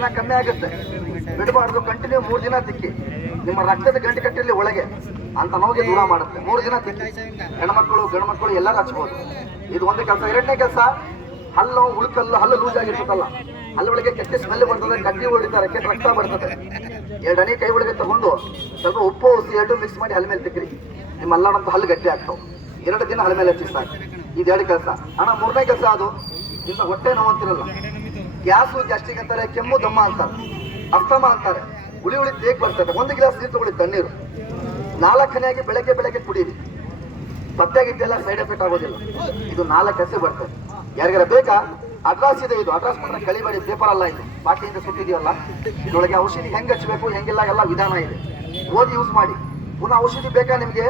ದಿನ ಕಮ್ಮಿ ಆಗುತ್ತೆ. ಬಿಡಬಾರ್ದು, ಕಂಟಿನ್ಯೂ 3 ದಿನ ತಿಕ್ಕಿ. ನಿಮ್ಮ ರಕ್ತದ ಗಂಟು ಕಟ್ಟಿರಲಿ ಒಳಗೆ ಅಂತ ನೋವಿಗೆ ದೂರ ಮಾಡುತ್ತೆ. 3 ದಿನ ತಿಕ್ಕಿ. ಹೆಣ್ಮಕ್ಳು ಗಂಡು ಮಕ್ಕಳು ಎಲ್ಲರೂ ಹಚ್ಬೋದು. ಇದು ಒಂದು ಕೆಲಸ. ಎರಡನೇ ಕೆಲಸ, ಹಲ್ಲು ಉಳ್ಕಲ್ಲು, ಹಲ್ಲು ಲೂಸ್ ಆಗಿರ್ತದಲ್ಲ, ಹಲ್ಲೊಳಗೆ ಕೆಟ್ಟ ಸ್ಮೆಲ್ ಬರ್ತದೆ, ಕಡ್ಡಿ ಹೊಡಿತಾರೆ, ಕೆಟ್ಟ ರಕ್ತ ಬರ್ತದೆ. 2 ಹನಿ ಕೈ ಒಳಗೆ ತಗೊಂಡು ಸ್ವಲ್ಪ ಉಪ್ಪು ಉಸಿ 2 ಮಿಕ್ಸ್ ಮಾಡಿ ಹಲ್ ಮೇಲೆ ತಿಕ್ಕಿರಿ. ನಿಮ್ಮ ಅಲ್ಲಾಡಂತ ಹಲ್ಲು ಗಟ್ಟಿ ಆಗ್ತಾವೆ. 2 ದಿನ ಹಲ್ ಮೇಲೆ ಹಚ್ಚಿ ಸಾಕು. ಇದು 2 ಕೆಲಸ. ಅಣ್ಣ 3ನೇ ಕೆಲಸ, ಅದು ಇಂಥ ಹೊಟ್ಟೆ ನೋವು ಅಂತಿರಲ್ಲ, ಗ್ಯಾಸು ಗ್ಯಾಸ್ಟ್ರಿಕ್ ಅಂತಾರೆ, ಕೆಮ್ಮು ದಮ್ಮ ಅಂತಾರೆ, ಅಸ್ತಮ ಅಂತಾರೆ, ಉಳಿ ತೇಗ್ ಬರ್ತದೆ. 1 ಗ್ಲಾಸ್ ನೀರು ತಗೊಳ್ಳಿ, ತಣ್ಣೀರು 4 ಹನಿಯಾಗಿ ಬೆಳಗ್ಗೆ ಕುಡೀರಿ. ಪತ್ತೆಗಿದ್ದೆಲ್ಲ ಸೈಡ್ ಎಫೆಕ್ಟ್ ಆಗೋದಿಲ್ಲ. ಇದು 4 ಹೆಸರು ಬರ್ತದೆ. ಯಾರಿಗಾರ ಬೇಕಾ? ಅಡ್ರಾಸ್ ಇದೆ. ಇದು ಅಡ್ರಾಸ್ ಮಾತ್ರ ಕಳಿಬೇಡಿ, ಪೇಪರ್ ಅಲ್ಲ, ಇದು ಬಾಟಿಯಿಂದ ಸುಟ್ಟಿದೆಯಲ್ಲ. ಇದರೊಳಗೆ ಔಷಧಿ ಹೆಂಗೆ ಹಚ್ಚಬೇಕು ಹೆಂಗಿಲ್ಲ ಎಲ್ಲ ವಿಧಾನ ಇದೆ. ಓದಿ ಯೂಸ್ ಮಾಡಿ. ಪುನಃ ಔಷಧಿ ಬೇಕಾ ನಿಮಗೆ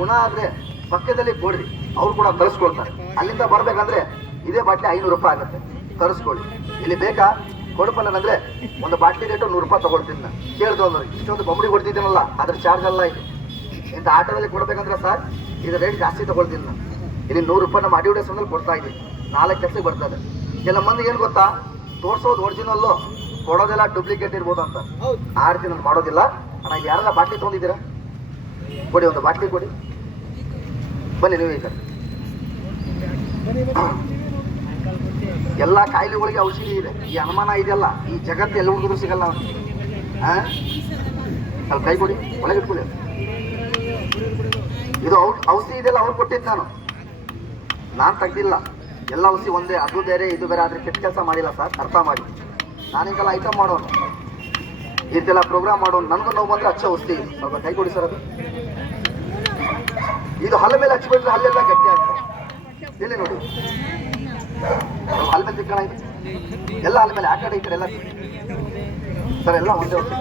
ಗುಣ ಆದರೆ ಪಕ್ಕದಲ್ಲಿ ಕೊಡ್ರಿ, ಅವ್ರು ಕೂಡ ತರಿಸ್ಕೊಳ್ತಾರೆ. ಅಲ್ಲಿಂದ ಬರ್ಬೇಕಂದ್ರೆ ಇದೇ ಬಾಟ್ಲಿ 500 ರೂಪಾಯಿ ಆಗುತ್ತೆ, ತರಿಸ್ಕೊಳ್ಳಿ. ಇಲ್ಲಿ ಬೇಕಾ? ಕೊಡಪಲ್ಲಂದ್ರೆ ಒಂದು ಬಾಟ್ಲಿ ರೇಟು 100 ರೂಪಾಯಿ ತಗೊಳ್ತೀನಿ ನಾನು. ಕೇಳಿದವ್ರಿಗೆ ಇಷ್ಟೊಂದು ಬೊಂಬಡಿ ಕೊಡ್ತಿದ್ದೀನಲ್ಲ, ಅದ್ರ ಚಾರ್ಜ್ ಎಲ್ಲ ಇದೆ. ಇಂಥ ಆಟೋದಲ್ಲಿ ಕೊಡಬೇಕಂದ್ರೆ ಸರ್ ಇದರ ರೇಟ್ ಜಾಸ್ತಿ ತಗೊಳ್ತೀನಿ ನಾನು. ಇಲ್ಲಿ 100 ರೂಪಾಯಿ ನಮ್ಮ ಅಡ್ವರ್ಟೈಸ್ಮೆಂಟಲ್ಲಿ ಕೊಡ್ತಾ ಇದ್ದೀನಿ. 4 ಕೆಲಸಕ್ಕೆ ಬರ್ತದೆ. ಕೆಲ ಮಂದಿ ಏನು ಗೊತ್ತಾ, ತೋರಿಸೋದು ಒರಿಜಿನಲ್ಲು, ಕೊಡೋದೆಲ್ಲ ಡೂಪ್ಲಿಕೇಟ್ ಇರ್ಬೋದು ಅಂತ. ಆ ರೀತಿ ನಾನು ಮಾಡೋದಿಲ್ಲ. ಅಣ್ಣ ಇಲ್ಲಿ ಯಾರೆಲ್ಲ ಬಾಟ್ಲಿ ತೊಗೊಂಡಿದ್ದೀರಾ? ಕೊಡಿ, ಒಂದು ಬಾಟ್ಲಿ ಕೊಡಿ. ಬನ್ನಿ ನೀವು. ಈಗ ಎಲ್ಲ ಕಾಯಿಲೆಗಳಿಗೆ ಔಷಧಿ ಇದೆ. ಈ ಅನುಮಾನ ಇದೆಯಲ್ಲ, ಈ ಜಗತ್ತು ಎಲ್ಲ ಹುಡುಗರು ಸಿಗಲ್ಲ ಅವ್ರಿಗೆ. ಸ್ವಲ್ಪ ಕೈ ಕೊಡಿ, ಒಳಗೆ ಇಟ್ಕೊಳ್ಳಿ. ಇದು ಔಷಧಿ ಇದೆಲ್ಲ ಅವ್ರು ಕೊಟ್ಟಿದ್ದು, ನಾನು ತೆಗ್ದಿಲ್ಲ. ಎಲ್ಲ ಔಷಧಿ ಒಂದೇ, ಅದು ಬೇರೆ ಇದು ಬೇರೆ. ಆದರೆ ಕೆಟ್ಟ ಕೆಲಸ ಮಾಡಿಲ್ಲ ಸರ್, ಅರ್ಥ ಮಾಡಿ. ನಾನೀಗೆಲ್ಲ ಐಟಮ್ ಮಾಡೋನು, ಇದೆಲ್ಲ ಪ್ರೋಗ್ರಾಮ್ ಮಾಡೋನು. ನನಗೂ ನೋವು ಬಂದರೆ ಹಚ್ಚೋ ಔಷಧಿ. ಸ್ವಲ್ಪ ಕೈ ಕೊಡಿ ಸರ್. ಅದು ಇದು ಹಲ್ಲ ಮೇಲೆ ಹಚ್ಚಿಬಿಟ್ರೆ ಹಲ್ಲೆಲ್ಲ ಗಟ್ಟಿ ಆಗ್ತದೆ. ಇಲ್ಲಿ ನೋಡಿ, ಹಲ್ ಮೇಲೆ ತಿಕ್ಕಣ. ಇದು ಎಲ್ಲ ಹಲ್ ಮೇಲೆ, ಆ ಕಡೆ ಈ ಕಡೆ ಎಲ್ಲ ಸರ್, ಎಲ್ಲ ಒಂದೇ ಔಷಧಿ.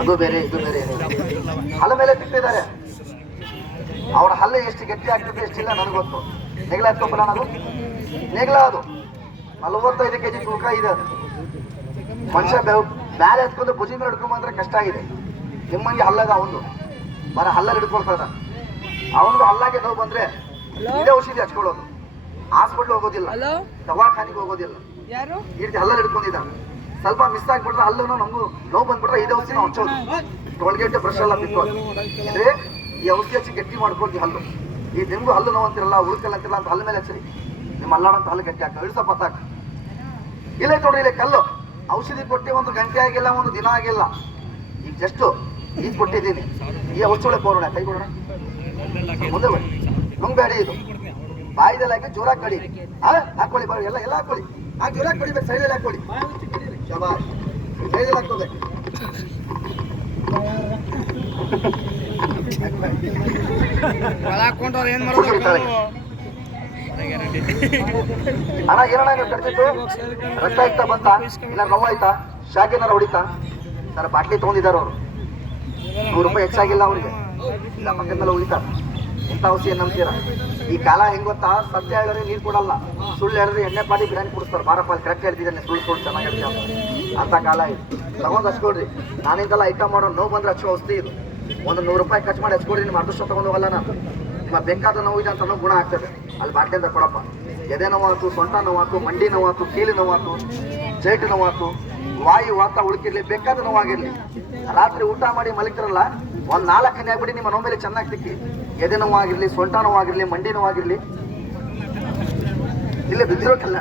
ಅದು ಬೇರೆ ಇದು ಬೇರೆ. ಹಲ್ಲ ಮೇಲೆ ತಿಕ್ತಿದ್ದಾರೆ. ಅವರ ಹಲ್ಲೆ ಎಷ್ಟು ಗಟ್ಟಿ ಆಗ್ತದೆ ಎಷ್ಟಿಲ್ಲ ನನಗೆ ಗೊತ್ತು. ನೆಗ್ಲ ಹತ್ಕೊಪ್ಪಲ್ಲ, ಅದು ನೆಗ್ಲ, ಅದು 45 kg ತೂಕ ಇದೆ. ಅದು ಮನುಷ್ಯ ಬ್ಯಾಲೆ ಹತ್ಕೊಂಡು ಭುಜಿ ಮೇಲೆ ಹಿಡ್ಕೊಂಬಂದ್ರೆ ಕಷ್ಟ ಆಗಿದೆ. ನಿಮ್ಮಂಗೆ ಹಲ್ಲದ ಅವನು ಬರ ಹಲ್ಲಲ್ಲಿ ಹಿಡ್ಕೊಳ್ತದ. ಅವನಿಗೆ ಹಲ್ಲಾಗೆ ನೋವು ಬಂದ್ರೆ ಇದೇ ಔಷಧಿ ಹಚ್ಕೊಳ್ಳೋದು. ಹಾಸ್ಪಿಟ್ಲ್ ಹೋಗೋದಿಲ್ಲ, ದವಾಖಾನಿಗೆ ಹೋಗೋದಿಲ್ಲ. ಈ ರೀತಿ ಹಲ್ಲಲ್ಲಿ ಹಿಡ್ಕೊಂಡಿದ್ದ. ಸ್ವಲ್ಪ ಮಿಸ್ ಆಗಿಬಿಟ್ರೆ ಹಲ್ಲು ನಮಗೂ ನೋವು ಬಂದ್ಬಿಟ್ರೆ ಇದೇ ಔಷಧಿ ನಾವು ಹಚ್ಚೋದು. ಟೋಲ್ಗೇಟ್ ಬ್ರಷ್ ಎಲ್ಲ ಬಿಟ್ಟೋದು. ಅಂದ್ರೆ ಈ ಔಷಧಿ ಹಚ್ಚಿ ಗಟ್ಟಿ ಮಾಡ್ಕೊಳ್ತೀವಿ ಹಲ್ಲು. ಈ ನಿಮ್ಗೂ ಹಲ್ಲು ನೋವು ಅಂತಿರಲ್ಲ, ಉಳ್ಕಲ್ ಅಂತಿರಲ್ಲ ಅಂತ ಹಲ್ಲು ಮೇಲೆ ಹಚ್ಚಿರಿ. ನಿಮ್ಮ ಅಲ್ಲಾಡಂತ ಹಲ್ಲು ಗಟ್ಟಿ ಆಗ್ತವೆ. ಇಳಿಸ ಪತ್ತಾಕ ಇಲ್ಲೇ ನೋಡ್ರಿ, ಇಲ್ಲಿ ಕಲ್ಲು ಔಷಧಿ ಕೊಟ್ಟು 1 ಗಂಟೆ ಆಗಿಲ್ಲ, 1 ದಿನ ಆಗಿಲ್ಲ. ಈಗ ಜಸ್ಟ್ ಈಗ ಕೊಟ್ಟಿದ್ದೀನಿ. ಈ ಔಷಧಿ ಒಳಗೆ ಕೊಡೋಣ, ಕೈ ಕೊಡೋಣ. ಮುಂದೆ ಬನ್ನಿ. ನುಂಗ್ಬೇಡಿ. ಇದು ಬಾಯಿದಲ್ಲಿ ಹಾಕಿ ಜೋರಾಗಿ ಕಡಿ. ಹಾಕೊಳ್ಳಿ, ಬಾಯಿ ಎಲ್ಲ ಹಾಕೊಳ್ಳಿ. ಜೋರಾಗಿ ಕಡಿಬೇಕು, ಸೈಡಲ್ಲಿ ಹಾಕೊಳ್ಳಿ. ಶಬಾಷ್, ಸೈಡಲ್ಲಿ ಹಾಕೋಬೇಕು. ಅಣ್ಣ ಏನಣ್ಣ ನೀವು ಕಟ್ತಿತ್ತು? ರಕ್ತ ಆಯ್ತಾ ಬಂತ? ಇಲ್ಲ ನೋವಾಯ್ತಾ? ಶಾಖೇನಾರ ಹೊಡಿತಾ? ಸರ್ ಬಾಟ್ಲಿ ತೊಗೊಂಡಿದ್ದಾರೆ ಅವರು. 100 ರೂಪಾಯಿ ಹೆಚ್ಚಾಗಿಲ್ಲ ಅವ್ರಿಗೆ. ಇಲ್ಲ ಪಕ್ಕದ ಮೇಲೆ ಉಳಿತಾರೆ. ಇಂಥ ಔಷಧಿ ನಂಬ್ತೀರ? ಈ ಕಾಲ ಹೆಂಗ್ ಗೊತ್ತಾ, ಸತ್ಯ ಹೇಳಿದ್ರೆ ನೀರು ಕೊಡಲ್ಲ, ಸುಳ್ಳು ಹೇಳಿದ್ರೆ ಎಣ್ಣೆ ಪಾಡಿ ಬಿರಿಯಾನಿ ಕೊಡಿಸ್ತಾರೆ. ಬಾರಪ್ಪ ಅಲ್ಲಿ ಕರೆಕ್ಟ್ ಹೇಳ್ತಿದ್ದಾನೆ, ಸುಳ್ಳು ಚೆನ್ನಾಗಿ ಹೇಳ್ತೀವಿ ಅಂತ ಕಾಲ ಇದು. ತಗೊಂಡು ಹಚ್ಕೊಡ್ರಿ. ನಾನಿಂದೆಲ್ಲ ಐಟಮ್ ಮಾಡೋ ನೋವು ಬಂದ್ರೆ ಹಚ್ಚೋ ಔಷಧಿ ಇದು. 100 ರೂಪಾಯಿ ಖರ್ಚು ಮಾಡಿ ಹಚ್ಕೊಡ್ರಿ. ನಿಮ್ಮ ಅದೃಷ್ಟ ತೊಗೊಂಡು ಹೋಗಲ್ಲ ನಾನು. ನಿಮ್ಮ ಬೇಕಾದ ನೋವು ಇದೆ ಅಂತ ಅನ್ನೋ ಗುಣ ಆಗ್ತದೆ. ಅಲ್ಲಿ ಬಾಟ್ಲಿಂದ ಕೊಡಪ್ಪ. ಎದೆ ನೋವಾತು, ಸೊಂಟ ನೋವಾತು, ಮಂಡಿ ನೋವಾತು, ಕೀಲು ನೋವಾತು, ಜೈಟ್ ನೋವಾತು, ವಾಯು ವಾತ ಉಳುಕಿರ್ಲಿ, ಬೇಕಾದ ನೋವಾಗಿರ್ಲಿ. ರಾತ್ರಿ ಊಟ ಮಾಡಿ ಮಲಗ್ತಿರಲ್ಲ, 1 4 ಹನಿ ಆಗ್ಬಿಡಿ. ನಿಮ್ಮ ನೋವು ಮೇಲೆ ಚೆನ್ನಾಗಿ ತಿಕ್ಕಿ. ಎದೆ ನೋವಾಗಿರ್ಲಿ, ಸೊಂಟ ನೋವಾಗಿರ್ಲಿ, ಮಂಡಿ ನೋವಾಗಿರ್ಲಿ, ಇಲ್ಲೇ ಬಿದ್ದಿರೋ ಕಲ್ಲ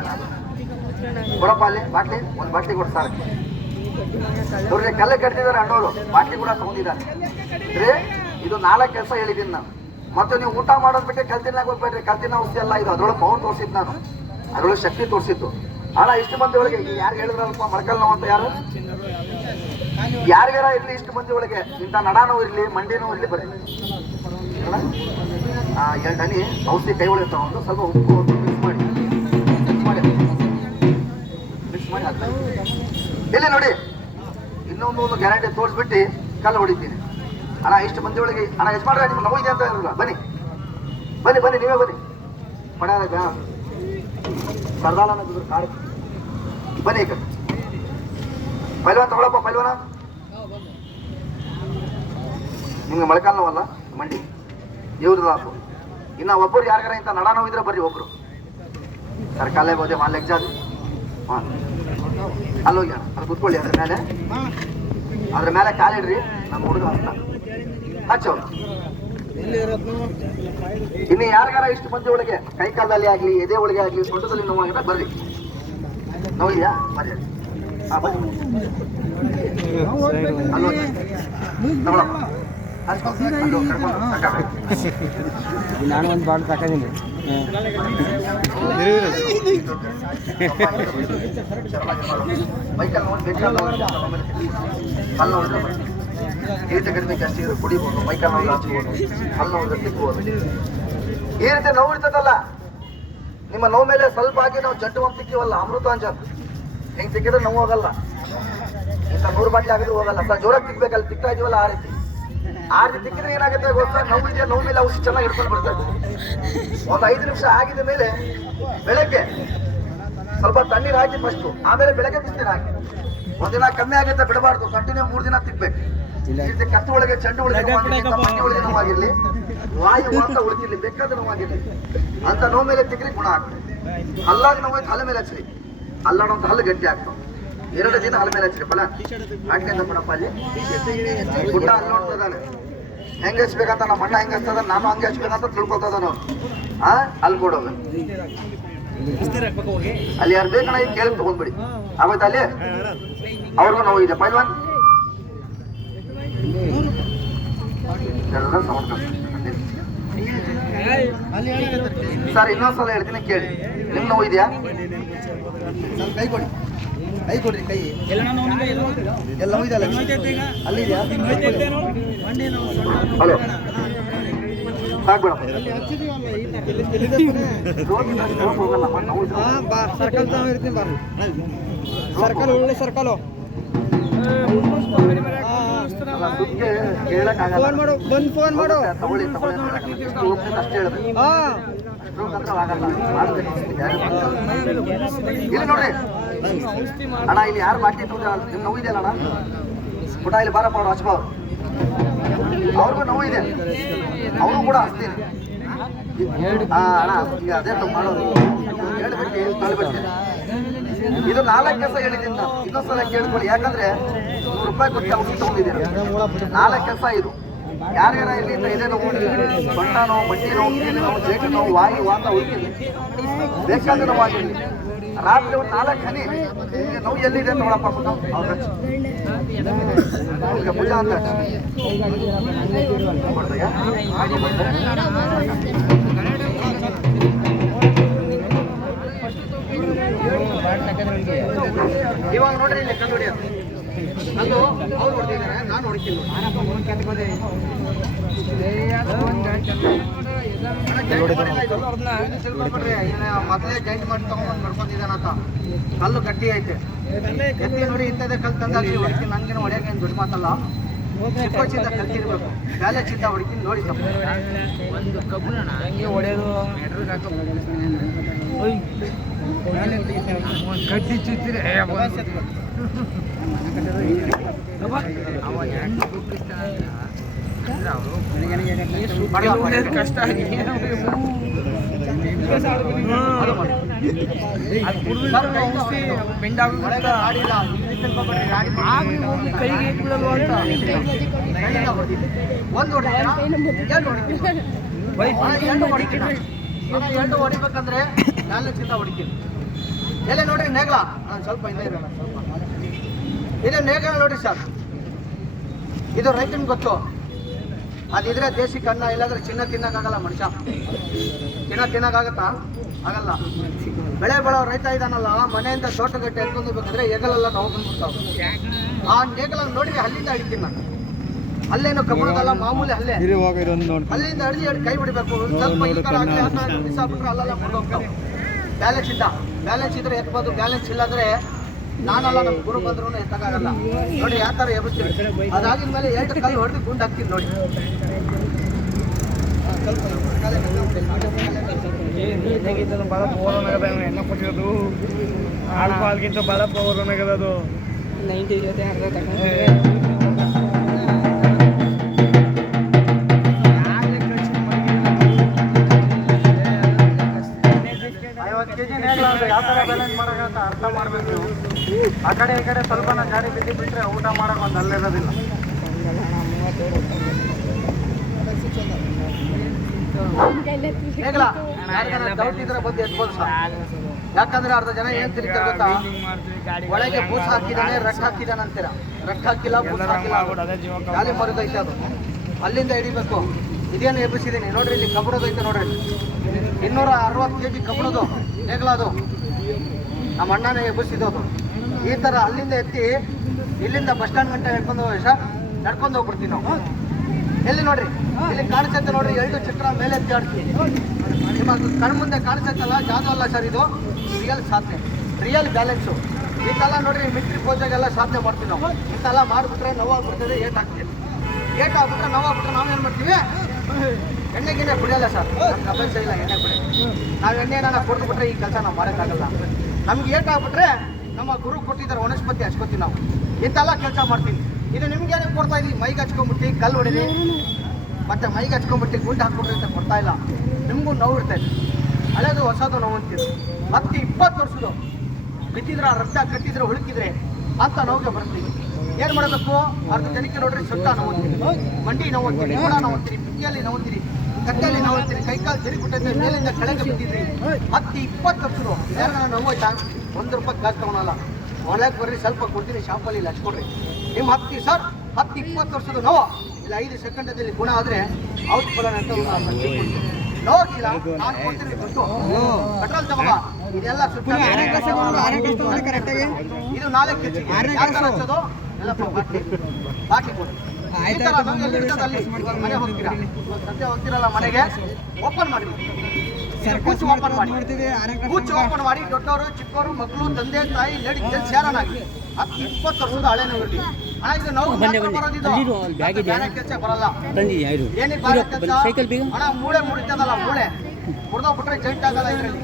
ಕೊಡಪ್ಪ. ಅಲ್ಲಿ ಬಾಟ್ಲಿ, 1 ಬಾಟ್ಲಿ ಕೊಡು ಸಾರ್. ಅವ್ರಿಗೆ ಕಲ್ಲ ಕಟ್ತಿದ್ದಾರೆ ಅಣ್ಣವರು, ಬಾಟ್ಲಿ ಕೂಡ ತಗೊಂಡಿದ್ದಾರೆ. ಇದು 4 ಕೆಲಸ ಹೇಳಿದ್ದೀನಿ ನಾನು. ಮತ್ತು ನೀವು ಊಟ ಮಾಡೋದು ಬಿಟ್ಟೆ ಕಲ್ತಿನಾಗ ಹೋಗ್ಬೇಡ್ರಿ. ಕಲ್ತಿನ ಔಷಧಿ ಅಲ್ಲ ಇದು. ಅದ್ರೊಳಗೆ ಪವರ್ ತೋರಿಸಿದ್ದು ನಾನು, ಅದ್ರೊಳಗೆ ಶಕ್ತಿ ತೋರಿಸಿದ್ದು. ಅಣ್ಣ ಇಷ್ಟು ಮಂದಿ ಒಳಗೆ ಯಾರು ಹೇಳಿದ್ರಲ್ಪ ಮೊಳಕಲ್ ನೋವು ಅಂತ? ಯಾರಿಗಾರ ಇರಲಿ, ಇಷ್ಟು ಮಂದಿ ಒಳಗೆ ಇಂಥ ನಡ ನೋವು ಇರಲಿ, ಮಂಡಿ ನೋವು ಇರಲಿ, ಬರೀ 2 ಹನಿ ಔಷಧಿ ಕೈ ಒಳಗೆ ತಗೊಂಡು ಸ್ವಲ್ಪ ಉಪ್ಪು ಮಿಕ್ಸ್ ಮಾಡಿ ಇಲ್ಲಿ ನೋಡಿ. ಇನ್ನೊಂದು ಗ್ಯಾರಂಟಿ ತೋರಿಸ್ಬಿಟ್ಟು ಕಲ್ಲು ಹೊಡಿತೀನಿ. ಅಣ್ಣ ಇಷ್ಟು ಮಂದಿ ಒಳಗೆ ಅಣ್ಣ ಎಷ್ಟು ಮಾಡ್ರೆ ನಿಮ್ಗೆ ನೋವು ಇದೆ ಅಂತ ಇರಲ್ಲ. ಬನ್ನಿ ಬನ್ನಿ ಬನ್ನಿ, ನೀವೇ ಬನ್ನಿ. ಪಡ್ಯಾರ ಸರ್ದಾಲ ಕಾಡು ಬನ್ನಿ. ಈಗ ಪೈಲ್ವಾನ್ ತಗೊಳಪ್ಪ. ಪೈಲ್ವಾನ ನಿಮ್ಗೆ ಮೊಳಕಾಲು ನೋವಲ್ಲ, ಮಂಡಿ ಇವ್ರದ್ದು ಆಪು. ಇನ್ನು ಒಬ್ಬರು ಯಾರಿಗಾರ ಇಂಥ ನಡ ನೋವಿದ್ರೆ ಬರ್ರಿ ಒಬ್ರು. ಸರ್ ಕಾಲೇ ಬೋದೆ ಮಾಲ್ ಎಕ್ಸಾದು. ಹಾಂ ಅಲ್ಲೋಗಿ ಅಲ್ಲಿ ಕುತ್ಕೊಳ್ಳಿ. ಅದ್ರ ಮೇಲೆ ಕಾಲಿಡ್ರಿ. ನಮ್ಮ ಹುಡುಗ ಅಂತ ಹಚ್ಚವ್ರು. ಇನ್ನು ಯಾರಿಗಾರ ಇಷ್ಟು ಮಂದಿ ಒಳಗೆ ಕೈ ಕಾಲದಲ್ಲಿ ಆಗ್ಲಿ, ಎದೆ ಒಳಗೆ ಆಗ್ಲಿ, ಸೊಂಟದಲ್ಲಿ ನೋವಾಗಿದ್ರೆ ಬರ್ರಿ. ನೋಡಿದ್ಯಾ? ಬರ್ರಿ. ಅಲ್ಲೋ ತಗೊಳಪ್ಪ. ನಾನು ಒಂದು ಬಾಲ್ ತಗೊಂಡಿನಿ. ಮೈಕಲ್ ನೋಡಿ ಬೇಕಾದ ಹಲ್ಲು ನೋಡಿದ್ರೆ ಈತ ಕಡಿಮೆ ಜಾಸ್ತಿ ಇದ್ರೆ ಕುಡಿಬೋದು. ಮೈಕಲ್ ನೋಡಿದ್ರೆ ಹಚ್ಬೋದು, ಹಲ್ಲು ನೋಡಿದ್ರೆ ತಿಕ್ಬೋದು. ಈ ರೀತಿ ನೋವು ಇರ್ತದಲ್ಲ, ನಿಮ್ಮ ನೋವು ಮೇಲೆ ಸ್ವಲ್ಪ ಆಗಿ ನಾವು ಜಂಟು ಒಂದು ತಿಕ್ಕಿವಲ್ಲ, ಅಮೃತಾಂಜನ್ ಹೆಂಗೆ ತಿಕ್ಕಿದ್ರೆ ನೋವು ಹೋಗಲ್ಲ. ಇಂಥ 100 ಬಾಟ್ಲಿ ಆಗಿದ್ರು ಹೋಗಲ್ಲ. ಸರ್ ಜೋರಾಗಿ ತಿಕ್ಬೇಕಲ್ಲ, ತಿಕ್ತಾ ಇದೀವಲ್ಲ ಆ ರೀತಿ ತಿಕ್ಕಿದ್ರೆ ಏನಾಗುತ್ತೆ ಗೊತ್ತಾ? ನೋವು ಇದೆಯಾ, ನೋವು ಮೇಲೆ ಔಷಧಿ ಚೆನ್ನಾಗಿ ಹಿಡ್ಕೊಂಡು ಬರ್ತದೆ. ಒಂದು 5 ನಿಮಿಷ ಆಗಿದ ಮೇಲೆ ಬೆಳಗ್ಗೆ ಸ್ವಲ್ಪ ತಣ್ಣೀರು ಹಾಕಿ ಫಸ್ಟು, ಆಮೇಲೆ ಬೆಳಗ್ಗೆ ಬಿಸಿನೀರು ಹಾಕಿ. ಒಂದಿನ ಕಮ್ಮಿ ಆಗುತ್ತೆ ಬಿಡಬಾರ್ದು, ಕಂಟಿನ್ಯೂ 3 ದಿನ ತಿಕ್ಬೇಕು. ಕತ್ತು ಒಳಗೆ, ಚೆಂಡು ಒಳಗೆ ಮಣ್ಣಿ ಒಳಗೆ ನೋವಾಗಿರ್ಲಿ, ವಾಯು ಮಾತ್ರ ಉಳಿತಿರ್ಲಿ, ಬೇಕಾದ್ರೆ ನೋವಾಗಿರ್ಲಿ ಅಂತ ನೋವು ಮೇಲೆ ತಿಕ್ಕ್ರಿ ಗುಣ ಆಗ್ತದೆ. ಹಲ್ಲಾಗಿ ನೋವು ಹಲ್ಲ ಮೇಲೆ ಹಚ್ಚಿರಿ, ಹಲ್ಲಾಡೋಂತ ಹಲ್ಲು ಗಟ್ಟಿ ಆಗ್ತಾವ. 2 ದಿನ ಹಲ್ಲ ಮೇಲೆ ಹಚ್ಚಿರಿ. ಫಲ ಹಾಕಿಂದ ಬಿಡಪ್ಪ. ಅಲ್ಲಿ ಗುಡ್ಡ ಅಲ್ಲಿ ನೋಡ್ತದಾನೆ ಹೆಂಗೆ ಹಚ್ಬೇಕಂತ, ನಮ್ಮ ಅಣ್ಣ ಹೆಂಗೆ ಹಚ್ತದ, ನಾನು ಹಂಗೆ ಹಚ್ಬೇಕಂತ ತಿಳ್ಕೊತದ ನಾವು. ಅಲ್ಲಿ ಕೊಡೋದು ಅಲ್ಲಿ ಯಾರು ಬೇಕಣ್ಣ ಈಗ ಕೇಳಿ ತಗೊಂಡ್ಬಿಡಿ. ಆಗೋಯ್ತು ಅಲ್ಲಿ ಅವ್ರಿಗೂ ನೋವು ಇದೆ. ಪೈಲ್ವಾನ್ ಎಲ್ಲ ಸೌಂಡ್ ಸರ್, ಇನ್ನೊಂದ್ಸಲ ಹೇಳ್ತೀನಿ ಕೇಳಿ. ನಿಮ್ ನೋವು ಇದೆಯಾ? ಕೈ ಕೊಡಿ, ಕೈ ಕೊಡ್ರಿ. ಕೈ ಎಲ್ಲ ನೋವು ಇದೆಯಲ್ಲ, ಅಲ್ಲಿದೆಯಾ? ಹಲೋ ಸಾಕ್ಬೇಡಪ್ಪ. ಸರ್ಕಲ್ ಒಳ್ಳೆ ಸರ್ಕಲ್. ಫೋನ್ ಮಾಡು, ಬಂದು ಫೋನ್ ಮಾಡು. ತಗೊಳ್ಳಿ ಅಷ್ಟೇ ಹೇಳಿದ್ರೆ ಇಲ್ಲಿ ನೋಡ್ರಿ ಅಣ್ಣ, ಇಲ್ಲಿ ಯಾರು ಬಾಟ್ಲಿ ನಿಮ್ ನೋವು ಇದೆಯಲ್ಲ ಅಣ್ಣ, ಪುಟ ಇಲ್ಲಿ ಬಾರಪ್ಪ ಅವ್ರು ಹಚ್ಬ. ಅವ್ರಿಗೂ ನೋವು ಇದೆ, ಅವರು ಕೂಡ ಹಚ್ತೀನಿ. ಅಣ್ಣ ಈಗ ಅದೇ ಮಾಡೋದು ಹೇಳ್ಬಿಟ್ಟು ತಳ್ಬಿಡ್ತೀನಿ. ಇದು 4 ಕೆಲಸ ಹೇಳಿದ್ದೀನಿ ನಾನು, ಇನ್ನೊಂದ್ಸಲ ಕೇಳ್ಕೊಳ್ಳಿ. ಯಾಕಂದ್ರೆ 100 ರೂಪಾಯಿ ಕೊಟ್ಟು ಔಷಧಿ ತಗೊಂಡಿದ್ದೀನಿ. 4 ಕೆಲಸ ಇದು. ಯಾರ್ಯಾರ ಇಲ್ಲಿಂದ ಇದೆ ನೋವು, ಸೊಂಟ ನೋವು, ಮಂಡಿ ನೋವು, ಕೀಲು ನೋವು, ಜೇಟು ನೋವು, ವಾಯು ವಾತ ಉಳಿತಿದೆ, ಬೇಕಾದ್ರೆ ನೋವಾಗಿರಲಿ. ರಾತ್ರಿ ಒಂದು 4 ಹನಿ ನೋವು ಎಲ್ಲಿದೆ ನೋಡಪ್ಪ ಅವ್ರ ಈಗ ಪೂಜಾ ಅಂತ ಇವಾಗ ನೋಡ್ರಿ ಇಲ್ಲಿ ಕಂಡು ಹೊಡಿಯೋದು ಅದು ಅವ್ರು ಹೊಡೆದಿದ್ದಾರೆ, ನಾನು ಹೊಡಿತೀನಿ. ಮೊದಲೇ ಜಾಯಿಂಟ್ ಮಾಡಿ ತಗೊಂಡ್ ಮಾಡ್ಕೊಂಡಿದ್ದಾನಂತ. ಕಲ್ಲು ಗಟ್ಟಿ ಐತೆ, ಎತ್ತಿ ನೋಡಿ ಇಂಥದ್ದೇ ಕಲ್ಲು ತಂದಾಗಿ ಹೊಡಿತೀನಿ. ನನಗೇನು ಹೊಡೆಯೋಕೆ ಏನು ದೊಡ್ಡ ಮಾತಲ್ಲ, ಚಿಕ್ಕ ಕಲ್ತಿರ್ಬೇಕು. ಬ್ಯಾಲೆ ಚಿಂತ ಹೊಡಿತೀನಿ ನೋಡಿ. ಒಂದು ಕಬ್ಬಣ ಹಂಗೆ ಹೊಡೆಯೋದು ಕಟ್ಟಿ ಚುತ್ತಿರ ಕಷ್ಟ ಕೈಗೆ ಬಿಡಲ್ವ ಅಂತ ಎಂಟು ಹೊಡಿಬೇಕಂದ್ರೆ 4 ಚಿಂತ ಹೊಡಿತೀನಿ. ಎಲ್ಲೇ ನೋಡ್ರಿ ನೇಗ್ಲ, ಸ್ವಲ್ಪ ಹಿಂದೆ ಇರಲ್ಲ, ಸ್ವಲ್ಪ ಇದು ನೇಗ್ಲ ನೋಡ್ರಿ ಸರ್. ಇದು ರೈತನಿಗೆ ಗೊತ್ತು. ಅದಿದ್ರೆ ದೇಶಿ ಕಣ್ಣ, ಇಲ್ಲಾಂದ್ರೆ ಚಿನ್ನ ತಿನ್ನಕ್ಕಾಗಲ್ಲ. ಮನುಷ್ಯ ಚಿನ್ನ ತಿನ್ನಕ್ಕಾಗತ್ತಾ? ಆಗಲ್ಲ. ಬೆಳೆ ಬೆಳೋ ರೈತ ಇದಾನಲ್ಲ, ಮನೆಯಿಂದ ತೋಟಗಟ್ಟೆ ಎತ್ಕೊಂಡು ಬೇಕಾದ್ರೆ ಹೆಗಲೆಲ್ಲ ನೋವು ಬಂದ್ಬಿಡ್ತಾವೆ. ಆ ನೇಗಲ ನೋಡ್ರಿ ಅಲ್ಲಿಂದ ಹಿಡಿತೀನಿ ನಾನು. ಅಲ್ಲೇನು ಕಬ್ಬಣದಲ್ಲ, ಮಾಮೂಲಿ ಅಲ್ಲೇ ಅಲ್ಲಿಂದ ಹಿಡಿದು ಕೈ ಬಿಡಬೇಕು. ಸ್ವಲ್ಪ ಬಿಟ್ರೆ ಅಲ್ಲೆಲ್ಲ ಹೋಗ್ತಾವೆ. ಬ್ಯಾಲೆನ್ಸ್ ಇದ್ರೆ ಎತ್ಬೋದು, ಬ್ಯಾಲೆನ್ಸ್ ಇಲ್ಲಾಂದ್ರೆ ನಾನಲ್ಲ ನಮ್ಮ ಗುರು ಬಂದ್ರು ಎತ್ತಕ್ಕಾಗಲ್ಲ. ನೋಡಿ ಯಾವ ಥರ ಎಬ್ಬಿಸ್ತೀನಿ. ಅದಾಗಿದ ಮೇಲೆ 2 ಕಾಲು ಹೊಡೆದು ಗುಂಡು ಹಾಕ್ತೀನಿ ನೋಡಿ. ಬಹಳ ಪವರ್ ಎಣ್ಣೆ ಕೊಟ್ಟಿರೋದು, ಆಲ್ಗಿಂತ ಬಹಳ ಪವರ್ ಅದು 90 ಜೊತೆ ಅರ್ಧ ತಗೊಂಡು 50 kg ನೇಗ್ಲ ಯಾವ ಥರ ಬ್ಯಾಲೆನ್ಸ್ ಮಾಡೋಕ್ಕಂತ ಅರ್ಥ ಮಾಡ್ಬೇಕು ನೀವು. ಆ ಕಡೆ ಈ ಕಡೆ ಸ್ವಲ್ಪನ ಜಾರಿ ಬಿಟ್ಟರೆ ಊಟ ಮಾಡೋಕೆ ಒಂದು ಅಲ್ಲಿರೋದಿಲ್ಲ. ಹೇಗಲ್ಲ ಡೌಟ್ ಇದ್ರೆ ಬಂದು ಎತ್ಬೋದು ಸರ್. ಯಾಕಂದ್ರೆ ಅರ್ಧ ಜನ ಏನ್ ತಿರ್ತಾರೆ ಗೊತ್ತಾ, ಒಳಗೆ ಬೂಸ್ ಹಾಕಿದಾನೆ ರಟ್ ಹಾಕಿದಾನೆ ಅಂತೀರ. ರಟ್ ಹಾಕಿಲ್ಲ, ಬೂಸ್ ಹಾಕಿಲ್ಲ, ಗಾಳಿ ಮರದೈತೆ ಅದು. ಅಲ್ಲಿಂದ ಹಿಡಿಬೇಕು. ಇದೇನು ಎಬ್ಬಿಸಿದೀನಿ ನೋಡ್ರಿ, ಇಲ್ಲಿ ಕಬ್ಬಣದೈತೆ ನೋಡ್ರಿ, 260 kg ಕಬ್ಬಣದು ಹೇಗಲ್ಲ ಅದು. ನಮ್ಮ ಅಣ್ಣನೇ ಎಬ್ಬಿಸಿದೋದು. ಈ ಥರ ಅಲ್ಲಿಂದ ಎತ್ತಿ ಇಲ್ಲಿಂದ ಬಸ್ ಸ್ಟ್ಯಾಂಡ್ ಗಂಟೆ ನಡ್ಕೊಂಡು ಹೋಗಿ ಸರ್, ನಡ್ಕೊಂಡು ಹೋಗ್ಬಿಡ್ತೀವಿ ನಾವು. ಎಲ್ಲಿ ನೋಡ್ರಿ, ಇಲ್ಲಿ ಕಾಣಿಸುತ್ತೆ ನೋಡ್ರಿ, 2 ಚಕ್ರ ಮೇಲೆ ಎತ್ತಿ ಆಡ್ತೀವಿ. ನಿಮ್ಮ ಕಣ್ಮುಂದೆ ಕಾಣಿಸುತ್ತಲ್ಲ, ಜಾದು ಅಲ್ಲ ಸರ್, ಇದು ರಿಯಲ್ ಸಾಧನೆ, ರಿಯಲ್ ಬ್ಯಾಲೆನ್ಸು. ಇಂತೆಲ್ಲ ನೋಡ್ರಿ ಮಿಲ್ಟ್ರಿ ಪೋಜಾಗೆಲ್ಲ ಸಾಧನೆ ಮಾಡ್ತೀವಿ ನಾವು. ಇಂತೆಲ್ಲ ಮಾಡಿಬಿಟ್ರೆ ನೋವಾಗ್ಬಿಡ್ತದೆ, ಏಟ್ ಆಗ್ತದೆ. ಏಟ್ ಆಗ್ಬಿಟ್ರೆ ನೋವಾಗ್ಬಿಟ್ರೆ ನಾವೇನು ಮಾಡ್ತೀವಿ, ಎಣ್ಣೆ ಗಿಣ್ಣೆ ಕುಡಿಯಲ್ಲ ಸರ್, ನಮ್ಗೆ ಅಭ್ಯಾಸ ಇಲ್ಲ ಎಣ್ಣೆ ಕುಡಿ. ನಾವು ಎಣ್ಣೆ ನಾನು ಕೊಡ್ದುಬಿಟ್ರೆ ಈ ಕೆಲಸ ನಾವು ಮಾಡೋಕ್ಕಾಗಲ್ಲ. ನಮ್ಗೆ ಏಟ್ ಆಗ್ಬಿಟ್ರೆ ನಮ್ಮ ಗುರು ಕೊಟ್ಟಿದ್ದಾರೆ ವನಸ್ಪತಿ ಹಚ್ಕೋತೀವಿ ನಾವು. ಇಂತೆಲ್ಲ ಕೆಲಸ ಮಾಡ್ತೀವಿ. ಇದು ನಿಮ್ಗೆ ಏನಕ್ಕೆ ಕೊಡ್ತಾ ಇದೀವಿ, ಮೈಗೆ ಹಚ್ಕೊಂಡ್ಬಿಟ್ಟು ಕಲ್ಲು ಹೊಡಿರಿ ಮತ್ತು ಮೈಗೆ ಹಚ್ಕೊಂಡ್ಬಿಟ್ಟು ಗುಂಡು ಹಾಕ್ಬಿಡ್ರಿ ಅಂತ ಕೊಡ್ತಾ ಇಲ್ಲ. ನಿಮಗೂ ನೋವು ಇರ್ತೈತೆ. ಹಳೆದು ಹೊಸದು ನೋವು ಅಂತೀವಿ. 10-20 ವರ್ಷದ್ದು ಬಿತ್ತಿದ್ರೆ ರಕ್ತ ಕಟ್ಟಿದ್ರೆ ಹುಡುಕಿದ್ರೆ ಅಂತ ನೋವಿಗೆ ಬರ್ತೀವಿ. ಏನು ಮಾಡಬೇಕು, ಅರ್ಧ ಜನಕ್ಕೆ ನೋಡ್ರಿ ಸೊಟ್ಟ ನೋವಂತೀರಿ, ಮಂಡಿ ನೋವಂತೀರಿ, ಕೂಡ ನೋವಂತೀರಿ, ಪಿಕ್ಕಿಯಲ್ಲಿ ನೋವಂತೀರಿ, ಕಟ್ಟೆಯಲ್ಲಿ ನೋವಂತೀರಿ, ಕೈಕಾಲು ಜರಿ ಕೊಟ್ಟೈತೆ, ಮೇಲಿಂದ ಕೆಳಗೆ ಬಿದ್ದಿದ್ರಿ. 10-20 ವರ್ಷದ್ದು ಯಾರು ನೋವಾಯ್ತಾ, ₹1 ಕಾಸು ತಗೊಳಲ್ಲ. ಹೊಲಕ್ಕೆ ಬರ್ರಿ, ಸ್ವಲ್ಪ ಕೊಡ್ತೀನಿ ಶಾಪಲ್ಲಿ ಇಲ್ಲಿ ಹಚ್ಕೊಡ್ರಿ. ನಿಮ್ಮ 10-20 ವರ್ಷದ ನೋವು ಇಲ್ಲ 5 ಸೆಕೆಂಡಲ್ಲಿ ಗುಣ ಆದರೆ ಔಟ್ ಫಲನ ಅಂತ ನೋವಾಗಿಲ್ಲ. ನಾನು ಕೊಡ್ತೀನಿ ದುಡ್ಡು, ಪೆಟ್ರೋಲ್ ತಗೊಂಬ, ಇದೆಲ್ಲ ಸುತ್ತ ಇದು 4 kg. ಯಾವ ಥರ ಹಚ್ಚೋದು ಎಲ್ಲ ಬಾಕಿ ಕೊಡಿ. ಈ ಥರ ನಮಗೆ ಇರ್ತದಲ್ಲಿ ಮನೆ ಹೋಗ್ತೀರಾ, ಸದ್ಯ ಹೋಗ್ತಿರಲ್ಲ ಮನೆಗೆ, ಓಪನ್ ಮಾಡಿ, ಕೂಚು ಓಪನ್ ಮಾಡಿ, ಕೂಚು ಓಪನ್ ಮಾಡಿ. ದೊಡ್ಡವರು ಚಿಕ್ಕವರು ಮಕ್ಕಳು ತಂದೆ ತಾಯಿ ಲೇಡೀಸ್ ಜೆಂಟ್ಸ್ ಯಾರನ್ನಾಗಿ 10-20 ವರ್ಷದ ಹಳೆ ನೋವು ಇರಲಿ. ಹಣ ಇದು ನಾವು ಕೆಲಸ ಬರಲ್ಲ. ಏನಿಗೆ ಬಾರ ಕೆಲಸ, ಹಣ ಮೂಳೆ ಮುರಿತದಲ್ಲ, ಮೂಳೆ ಮುರಿದೋಗ್ಬಿಟ್ರೆ ಜಾಯಿಂಟ್ ಆಗಲ್ಲ. ಇದರಲ್ಲಿ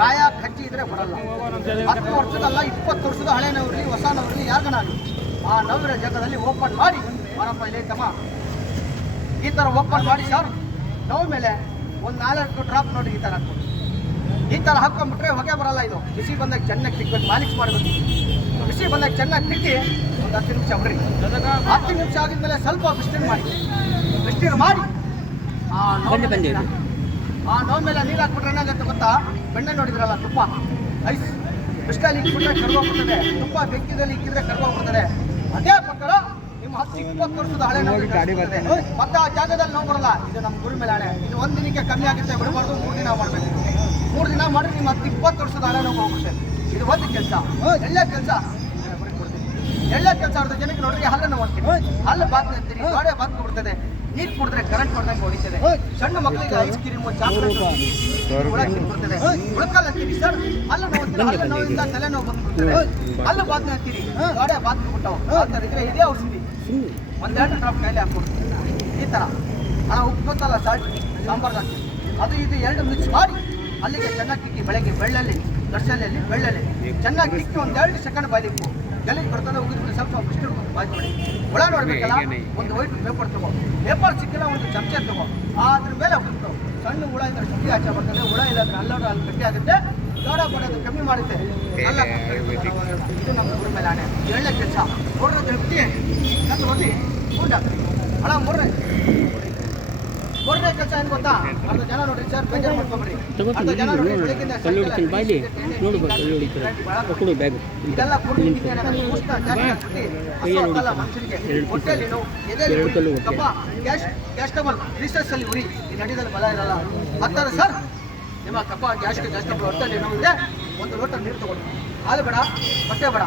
ಗಾಯ ಕಚ್ಚಿ ಇದ್ರೆ ಬರಲ್ಲ. 10 ವರ್ಷದಲ್ಲ 20 ವರ್ಷದ ಹಳೆ ನೋವು ಇರಲಿ, ಹೊಸ ನೋವು ಇರಲಿ, ಯಾರಿಗನಾಗಲಿ ಆ ನೋವಿನ ಜಾಗದಲ್ಲಿ ಓಪನ್ ಮಾಡಿ ಮಾರಪ್ಪ ಇಲ್ಲಿ ತಮ್ಮ. ಈ ಥರ ಓಪನ್ ಮಾಡಿ ಸರ್, ನೋವು ಮೇಲೆ ಒಂದು 4 ಡ್ರಾಪ್ ನೋಡಿ ಈ ಥರ ಹಾಕ್ಬೋದು. ಈ ಥರ ಹಾಕ್ಕೊಂಡ್ಬಿಟ್ರೆ ಹೊಗೆ ಬರಲ್ಲ. ಇದು ಬಿಸಿ ಬಂದಾಗ ಚೆನ್ನಾಗಿ ತಿಕ್ಬೇಕು, ಮಾಲಿಶ್ ಮಾಡಬೇಕು. ಬಿಸಿ ಬಂದಾಗ ಚೆನ್ನಾಗಿ ತಿಕ್ಕಿ ಒಂದು 10 ನಿಮಿಷ ಬಿಡ್ರಿ. 10 ನಿಮಿಷ ಆಗಿದ್ಮೇಲೆ ಸ್ವಲ್ಪ ಬಿಸ್ಟಿರ್ ಮಾಡಿ ಆ ನೋವು ಮೇಲೆ ನೀರು ಹಾಕ್ಬಿಟ್ರೆ ಏನಾಗುತ್ತೆ ಗೊತ್ತಾ, ಬೆಣ್ಣೆ ನೋಡಿದ್ರಲ್ಲ, ತುಪ್ಪ ಐಸ್ ಬಿಸ್ಟಲ್ಲಿ ಇಕ್ಬಿಟ್ರೆ ಕರ್ಗೋಗ್ಬಿಡ್ತದೆ, ತುಪ್ಪ ಬೆಂಕಿದಲ್ಲಿ ಇಕ್ಕಿದ್ರೆ ಕರ್ಗೋಗ್ಬಿಡ್ತದೆ. ಅದೇ ಪ್ರಕಾರ ನಿಮ್ಮ 10-20 ವರ್ಷದ ಹಳೆ ನೋವು ಮತ್ತೆ ಆ ಜಾಗದಲ್ಲಿ ನೋವು ಬರಲ್ಲ. ಇದು ನಮ್ಮ ಗುರು ಮೇಲೆ ಹಣೆ. ಇದು 1 ದಿನಕ್ಕೆ ಕಮ್ಮಿ ಆಗುತ್ತೆ, ಬಿಡಬಾರ್ದು. 3 ದಿನ ಮಾಡಬೇಕು. 3 ದಿನ ಮಾಡಿ ನಿಮ್ಮ 10-20 ವರ್ಷದ ಹಳೆ ನೋವು ಹೋಗುತ್ತೆ. ಇದು ಒಂದು ಕೆಲಸ. ಎಳ್ಳೆ ಕೆಲಸ ಅರ್ಧ ಜನಕ್ಕೆ ನೋಡ್ರಿ, ಹಲ್ಲನ್ನು ನೋಡ್ತೀವಿ, ಹಲ್ಲು ಬಾತ್ ಅಂತೀರಿ, ಗೋಡೆ ಬಾತ್ ಬಿಡ್ತದೆ, ನೀರು ಕುಡಿದ್ರೆ ಕರೆಂಟ್ ಹೊಡೆದಂಗೆ ಹೊಡಿತದೆ. ಸಣ್ಣ ಮಕ್ಕಳಿಗೆ ಐಸ್ ಕ್ರೀಮು ಚಾಕ್ಲೇಟ್ ಬರ್ತದೆ, ಉಳ್ಕಲ್ ಅಂತೀವಿ ಸರ್. ಹಲ್ಲು ನೋಡ್ತೀರಿ, ಹಲ್ಲು ನೋವಿಂದ ತಲೆ ನೋವು ಬಂದ್ಬಿಡ್ತದೆ. ಹಲ್ಲು ಬಾತ್ ಅಂತೀರಿ, ಗೋಡೆ ಬಾತ್ ಬಿಟ್ಟವು. ಆ ಥರ ಇದ್ರೆ ಇದೇ ಔಷಧಿ 1-2 ಡ್ರಾಪ್ ಕೈಲಿ ಹಾಕ್ಬಿಡ್ತೀವಿ. ಈ ಥರ ಹಣ ಉಪ್ಪು ಗೊತ್ತಲ್ಲ, ಸಾಲ್ಟ್ ಸಾಂಬಾರ್ದು ಹಾಕ್ತೀವಿ, ಅದು ಇದು 2 ಮಿಕ್ಸ್ ಮಾಡಿ ಅಲ್ಲಿಗೆ ಚೆನ್ನಾಗಿ ತಿಕ್ಕಿ, ಬೆಳಗ್ಗೆ ಬೆಳ್ಳಲ್ಲಿ ದರ್ಶನಲ್ಲಿ ಬೆಳ್ಳಲ್ಲಿ ಚೆನ್ನಾಗಿ ತಿಕ್ಕಿ 1-2 ಸೆಕೆಂಡ್ ಬಾಯ್ಲಿಕ್ಕು. ಗಲೀಜು ಬರ್ತದೆ, ಉಗಿದ್ಬಿಟ್ಟು ಸ್ವಲ್ಪ ಬಿಸ್ಟು ಬಾಯ್ ಮಾಡಿ. ಒಳ ನೋಡ್ಬೇಕಲ್ಲ, ಒಂದು ವೈಟ್ ಪೇಪರ್ ತಗೋ, ಪೇಪರ್ ಸಿಕ್ಕಿಲ್ಲ ಒಂದು ಚಮಚ ತಗೋ, ಅದ್ರ ಮೇಲೆ ಹೋಗ್ತಾವೆ. ಸಣ್ಣ ಹುಳ ಇದ್ರೆ ಶುದ್ಧಿ ಆಚೆ ಬರ್ತದೆ, ಹುಳ ಇಲ್ಲಾಂದ್ರೆ ಅಲ್ಲೋಡ ಅಲ್ಲಿ ಗಟ್ಟಿ ಆಗುತ್ತೆ, ದೋಡ ಬಡೋದು ಕಮ್ಮಿ ಮಾಡುತ್ತೆ. ಇದು ನಮ್ಮ ಊರ ಮೇಲೆ ಹಣೆ. ಎಳ್ಳೆ ಕೆಲಸ ನೋಡ್ರೆ ತೃಪ್ತಿ ಕತ್ತು ಹೊಡಿ ಕೂಡಾಗ್ತೀವಿ. ಹಣ ಮೂರನೇ ಕೆಲಸ ಏನು ಗೊತ್ತಾ, ಅರ್ಧ ಜನ ನೋಡ್ರಿ ಸರ್, ಬೇಜಾರು ಮಾಡ್ಕೊಂಡ್ರಿ. ಅರ್ಧ ಜನ ನೋಡ್ರಿ ಬೆಳಗಿಂದ ಇದೆಲ್ಲ ಮನುಷ್ಯರಿಗೆ ಹೊಟ್ಟೆಯಲ್ಲಿ ನೋವು, ಎದೆಯಲ್ಲಿ ಕಪ್ಪ, ಗ್ಯಾಸ್ಟಬಲ್ ರಿಸರ್ಚಲ್ಲಿ ಉರಿ, ಈ ನಡಿದಲ್ಲಿ ಬಲ ಇರಲ್ಲ. ಅಂತಾರೆ ಸರ್, ನಿಮ್ಮ ಕಪ್ಪ ಗ್ಯಾಸ್ಟಬಲ್ ಹೊಟ್ಟೆಯಲ್ಲಿ ನೋವು ಇದೆ, 1 ಲೋಟ ನೀರು ತಗೊಳ್ಳಿ. ಹಾಲು ಬೇಡ, ಹೊಟ್ಟೆ ಬೇಡ,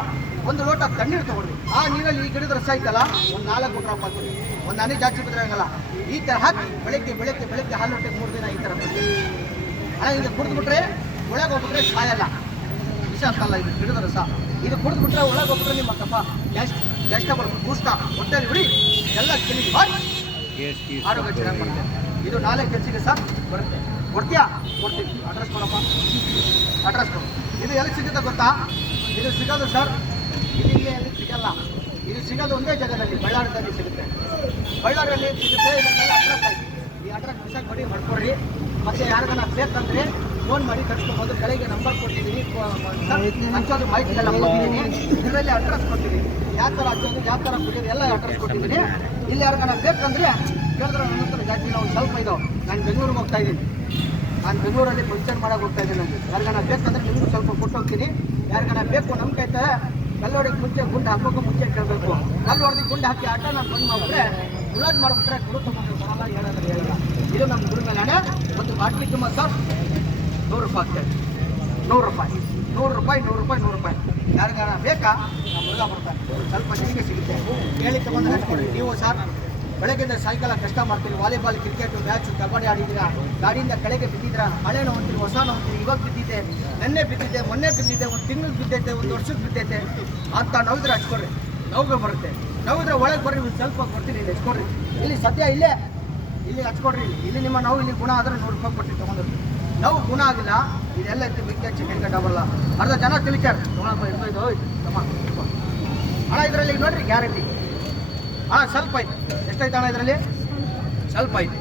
1 ಲೋಟ ತಣ್ಣೀರು ತಗೊಳ್ಳಿ. ಆ ನೀರಲ್ಲಿ ಈ ಗಿಡದ ರಸ ಐತಲ್ಲ, ಒಂದು 4 ಡ್ರಾಪ್ ಹಾಕ್ತೀವಿ. ಒಂದು ಹನಿ ಜಾಸ್ತಿ ಬಿದ್ರೆ ಆಗಲ್ಲ. ಈ ಥರ ಹಾಕಿ ಬೆಳಗ್ಗೆ ಹಾಲು ಹೊಟ್ಟೆಗೆ 3 ದಿನ ಈ ಥರ ಹಣ ಇದು ಕುಡಿದ್ಬಿಟ್ರೆ ಒಳಗೆ ಹೋಗ್ಬಿಟ್ರೆ ಸಾಯಲ್ಲ. ವಿಷ ಅಂತಲ್ಲ, ಇದು ಗಿಡದ ರಸ. ಇದು ಕುಡಿದ್ಬಿಟ್ರೆ ಒಳಗೆ ಹೋಗ್ಬಿಟ್ರೆ ನಿಮ್ಮ ಕಪ್ಪ ಗ್ಯಾಸ್ಟಬಲ್ ಬೂಷ್ಟ ಹೊಟ್ಟೆಯಲ್ಲಿ ಉರಿ ಎಲ್ಲ ಕ್ಲೀನ್ ಮಾಡಿ ಆರೋಗ್ಯ ಚೆನ್ನಾಗಿ ಬರುತ್ತೆ. ಇದು 4 ಕೆಜಿಗೆ ಸರ್ ಬರುತ್ತೆ. ಕೊಡ್ತೀಯಾ? ಕೊಡ್ತೀವಿ. ಅಡ್ರೆಸ್ ಕೊಡಪ್ಪ, ಅಡ್ರೆಸ್ ಕೊಡು. ಇದು ಎಲ್ಲಿ ಸಿಗುತ್ತೆ ಗೊತ್ತಾ, ಇದು ಸಿಗೋದು ಸರ್ ಇಲ್ಲಿ ಎಲ್ಲಿ ಸಿಗಲ್ಲ. ಇದು ಸಿಗೋದು ಒಂದೇ ಜಾಗದಲ್ಲಿ, ಬಳ್ಳಾರಿಯಲ್ಲಿ ಸಿಗುತ್ತೆ. ಬಳ್ಳಾರಿಯಲ್ಲಿ ಸಿಗುತ್ತೆ. ಇದರ ಮೇಲೆ ಅಡ್ರೆಸ್ ಆಯ್ತು. ಈ ಅಡ್ರೆಸ್ ಕೊಡಿ, ಮಾಡ್ಕೊಡ್ರಿ. ಮತ್ತು ಯಾರಿಗಾನ ಬೇಕಂದರೆ ಫೋನ್ ಮಾಡಿ ಕರ್ಸ್ಕೊಬೋದು. ಬೆಳಗ್ಗೆ ನಂಬರ್ ಕೊಟ್ಟಿದ್ದೀನಿ, ಹಚ್ಚೋದು ಮಾಹಿತಿ ಎಲ್ಲ ಕೊಟ್ಟಿದ್ದೀನಿ. ಇದರಲ್ಲಿ ಅಡ್ರೆಸ್ ಕೊಟ್ಟಿದ್ದೀನಿ, ಯಾವ ಥರ ಹಚ್ಚೋದು, ಯಾವ ಥರ ಕುಡಿಯೋದು ಎಲ್ಲ ಅಡ್ರೆಸ್ ಕೊಟ್ಟಿದ್ದೀನಿ. ಇಲ್ಲಿ ಯಾರಿಗಾನ ಬೇಕಂದರೆ ಕೇಳಿದ್ರೆ ನನ್ನ ಹತ್ರ ಜಾಸ್ತಿ ನಾವು ಸ್ವಲ್ಪ ಇದಾವೆ. ನಾನು ಬೆಂಗಳೂರಿಗೆ ಹೋಗ್ತಾ ಇದ್ದೀನಿ, ನಾನು ಬೆಂಗಳೂರಲ್ಲಿ ಫಂಕ್ಷನ್ ಮಾಡೋಕೆ ಹೋಗ್ತಾ ಇದ್ದೀನಿ. ನನಗೆ ಯಾರಿಗಾನ ಬೇಕಂದ್ರೆ ನಿಮಗೂ ಸ್ವಲ್ಪ ಕೊಟ್ಟು ಹೋಗ್ತೀನಿ. ಯಾರಿಗಾನ ಬೇಕು ನಮ್ಮ ಕೈತೆ ಕಲ್ಲು ಹೊಡೆಗೆ ಮುಂಚೆ ಗುಂಡು ಹಾಕೋಕೆ ಮುಂಚೆ ಕೇಳಬೇಕು. ಕಲ್ಲು ಹೊಡೆದು ಗುಂಡು ಹಾಕಿ ಆಟ ನಾನು ಬಂದು ಮಾಡಿಬಿಟ್ರೆ ಉಳ್ಳಾಜ್ ಮಾಡಿಬಿಟ್ರೆ ಗುರು ತಗೊಂಡು ಬರಲ್ಲ, ಹೇಳೋದ್ರೆ ಹೇಳಿಲ್ಲ. ಇದು ನಮ್ಮ ಗುರು ಮೇಲೆ ಹಣೆ. ಒಂದು ಬಾಟ್ಲಿ ತುಂಬ ಸರ್ 100 ರೂಪಾಯಿ ಆಗ್ತದೆ. 100 ರೂಪಾಯಿ 100 ರೂಪಾಯಿ 100 ರೂಪಾಯಿ 100 ರೂಪಾಯಿ. ಯಾರಿಗಾರ ಬೇಕಾ ನಮ್ಮ ಹುಡುಗ ಬರ್ತಾರೆ, ಸ್ವಲ್ಪ ನಿಮಗೆ ಸಿಗುತ್ತೆ. ಹೇಳಿ ತಗೊಂಡು ಹಚ್ಕೊಡ್ರಿ. ನೀವು ಸರ್ ಬೆಳಗ್ಗೆಯಿಂದ ಸಾಯಂಕಾಲ ಕಷ್ಟ ಮಾಡ್ತೀರಿ, ವಾಲಿಬಾಲ್, ಕ್ರಿಕೆಟ್, ಮ್ಯಾಚು, ಕಬಡ್ಡಿ ಆಡಿದ್ದೀರಾ, ಗಾಡಿಯಿಂದ ಕೆಳಗೆ ಬಿದ್ದಿದ್ದೀರಾ, ಹಳೆ ನೋಡ್ತೀರಿ, ಹೊಸ ನೋಡ್ತೀರಿ, ಇವಾಗ ಬಿದ್ದಿದೆ, ನೆನ್ನೆ ಬಿದ್ದಿದೆ, ಮೊನ್ನೆ ಬಿದ್ದಿದೆ, ಒಂದು ತಿಂಗಳಿಗೆ ಬಿದ್ದೈತೆ, ಒಂದು ವರ್ಷಕ್ಕೆ ಬಿದ್ದೈತೆ ಅಂತ ನೋವಿದ್ರೆ ಹಚ್ಕೊಡ್ರಿ. ನೋವು ಬರುತ್ತೆ. ನೋವಿದ್ರೆ ಒಳಗೆ ಬರ್ರಿ, ಒಂದು ಸ್ವಲ್ಪ ಕೊಡ್ತೀನಿ, ಇಲ್ಲಿ ಹಚ್ಕೊಡ್ರಿ. ಇಲ್ಲಿ ಸದ್ಯ ಇಲ್ಲಿ ಹಚ್ಕೊಡ್ರಿ. ಇಲ್ಲಿ ನಿಮ್ಮ ನೋವು ಇಲ್ಲಿ ಗುಣ ಆದರೆ 100 ರೂಪಾಯಿ ಕೊಟ್ಟು ತೊಗೊಂಡ್ರಿ. ನೋವು ಗುಣ ಆಗಿಲ್ಲ, ಇದೆಲ್ಲ ಇತ್ತು ಬಿಕ್ಕೆ ಚಿಕನ್ ಡಬಲ್ಲ. ಅರ್ಧ ಜನ ತಿಳಿತಾರೆ ತೊಗೊಳಪ್ಪ ಅಣ್ಣ. ಇದರಲ್ಲಿ ನೋಡ್ರಿ ಗ್ಯಾರಂಟಿ ಅಣ್ಣ, ಸ್ವಲ್ಪ ಐತೆ. ಎಷ್ಟೈತೆ ಅಣ್ಣ ಇದರಲ್ಲಿ? ಸ್ವಲ್ಪ ಐತೆ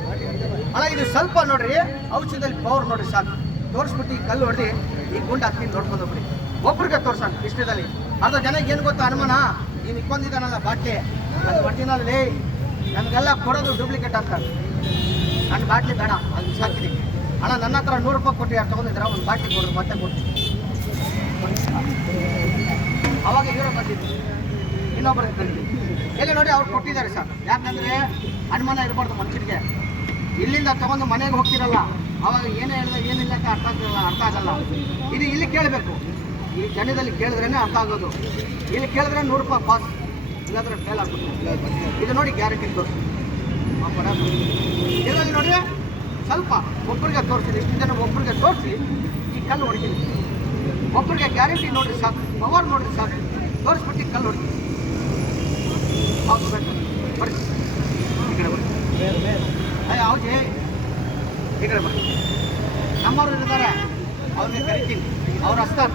ಅಣ್ಣ. ಇದು ಸ್ವಲ್ಪ ನೋಡ್ರಿ, ಔಷಧದಲ್ಲಿ ಪವರ್ ನೋಡ್ರಿ ಸಾಕು. ತೋರಿಸ್ಬಿಟ್ಟು ಈ ಕಲ್ಲು ಹೊಡೆದು ಈ ಗುಂಡು ಹಾಕ್ತೀನಿ ನೋಡ್ಕೊಂಡು ಹೋಗ್ರಿ. ಒಬ್ರಿಗೆ ತೋರ್ಸೋಣ ಇಷ್ಟದಲ್ಲಿ. ಅರ್ಧ ಜನಕ್ಕೆ ಏನು ಗೊತ್ತಾ ಅನುಮಾನ, ನೀನು ಇಕ್ಕೊಂಡಿದ್ದಾನಲ್ಲ ಬಾಟ್ಲಿ ಅದು ಒರಿಜಿನಲ್ ಲೇ, ನಮಗೆಲ್ಲ ಕೊಡೋದು ಡೂಪ್ಲಿಕೇಟ್ ಅಂತ. ನನ್ನ ಬಾಟ್ಲಿ ಬೇಡ, ಅದು ಸಾಕಿದ್ದೀನಿ ಅಣ್ಣ. ನನ್ನ ಹತ್ರ 100 ರೂಪಾಯಿ ಕೊಟ್ಟು ಯಾರು ತೊಗೊಂಡಿದ್ದೀರಾ, ಒಂದು ಬಾಟ್ಲಿ ಕೊಡ್ರಿ, ಮತ್ತೆ ಕೊಡ್ತೀನಿ. ಅವಾಗ ಇವರು ಬಂದಿದ್ದು ಇನ್ನೊಬ್ಬರಿಗೆ ಕರೀಲಿ. ಎಲ್ಲಿ ನೋಡಿ ಅವ್ರು ಕೊಟ್ಟಿದ್ದಾರೆ ಸರ್. ಯಾಕಂದರೆ ಅನುಮಾನ ಇರಬಾರ್ದು ಮನುಷ್ಯರಿಗೆ. ಇಲ್ಲಿಂದ ತೊಗೊಂಡು ಮನೆಗೆ ಹೋಗ್ತಿರಲ್ಲ, ಅವಾಗ ಏನೇ ಹೇಳಿದ್ರೆ ಏನಿಲ್ಲ ಅಂತ ಅರ್ಥ ಆಗಲ್ಲ. ಇದು ಇಲ್ಲಿ ಕೇಳಬೇಕು, ಈ ಜನದಲ್ಲಿ ಕೇಳಿದ್ರೇ ಅರ್ಥ ಆಗೋದು. ಇಲ್ಲಿ ಕೇಳಿದ್ರೆ 100 ರೂಪಾಯಿ ಪಾಸ್, ಇಲ್ಲಾಂದ್ರೆ ಫೇಲ್ ಆಗ್ಬಿಟ್ಟು. ಇದು ನೋಡಿ ಗ್ಯಾರಂಟಿ ತೋರಿಸಿ. ಇದರಲ್ಲಿ ನೋಡಿ ಸ್ವಲ್ಪ ಒಬ್ಬರಿಗೆ ತೋರಿಸಿದೆ, ಇಷ್ಟು ಜನ ಒಬ್ಬರಿಗೆ ತೋರಿಸಿ ಈ ಕಲ್ಲು ಹೊಡಿತೀನಿ. ಒಬ್ಬರಿಗೆ ಗ್ಯಾರಂಟಿ ನೋಡ್ರಿ ಸಾಕು, ಪವರ್ ನೋಡ್ರಿ ಸಾಕು, ತೋರಿಸ್ಬಿಟ್ಟು ಕಲ್ಲು ಹೊಡಿತೀನಿ. ಬರ್ರಿ ಈ ಕಡೆ ಬರ್ರಿ. ಹೌದೇ ಈ ಕಡೆ ಬರ್ರಿ. ನಮ್ಮವ್ರು ಇರ್ತಾರೆ, ಅವ್ರಿಗೆ ಕರಿತೀನಿ, ಅವ್ರು ಹಚ್ತಾರೆ,